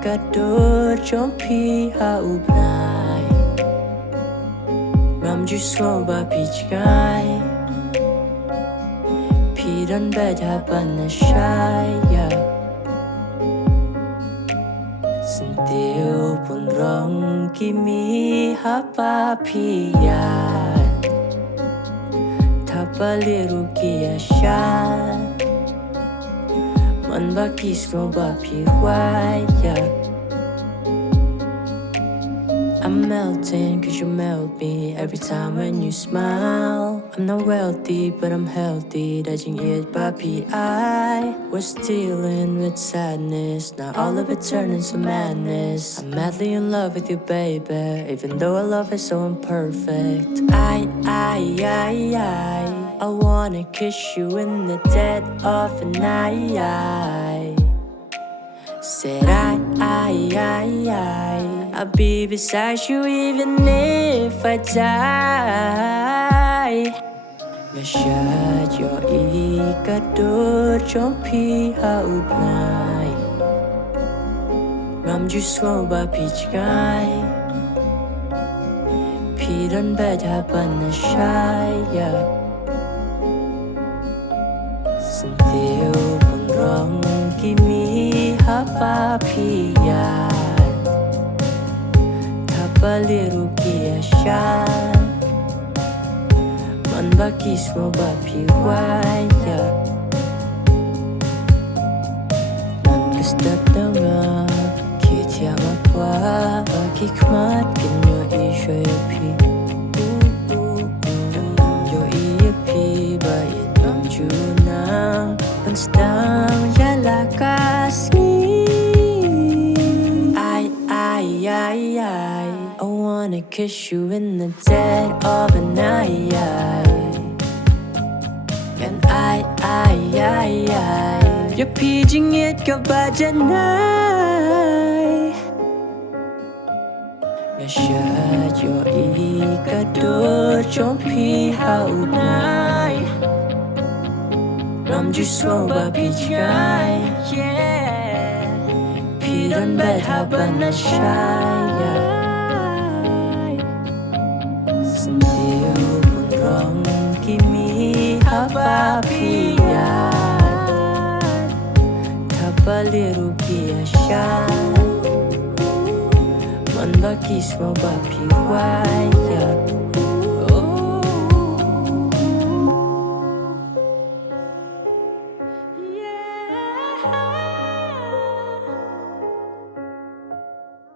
kador chompi ha ubnai Ramju sloba pichkai Piran bedha panashaya Sentiu pun rong kimi hapa piyat Thapbalieh rukia shan Man bakis sloba piwaya I'm melting cause you melt me every time when you smile I'm not wealthy but I'm healthy Dodging it papi I was dealing with sadness Now all of it turned into madness I'm madly in love with you baby Even though our love is so imperfect I wanna kiss you in the dead of the night Said I'll be beside you even if I die Ngashad yo ikador chompi ha ubnai Ramju sloba pichkai Piran bedha panashaya Sentiu pun rong kimi hapa piyat Thapbalieh rukia shan Man bakis sloba piwaya Man kastatanga Kitya mapwa Bakikmat kinyo isyo yapi Yo iyapi Bayit mamjunang Panstang yalakas I wanna kiss you in the dead of the night And you're paging it ka bajanay Ngashad yo ikador chompi ha ubnay Ramju sloba pichkai Piran bedha panashaya Sentiu pun rong kimi hapa piyat Thapbalieh rukia shan Man bakis sloba piwaya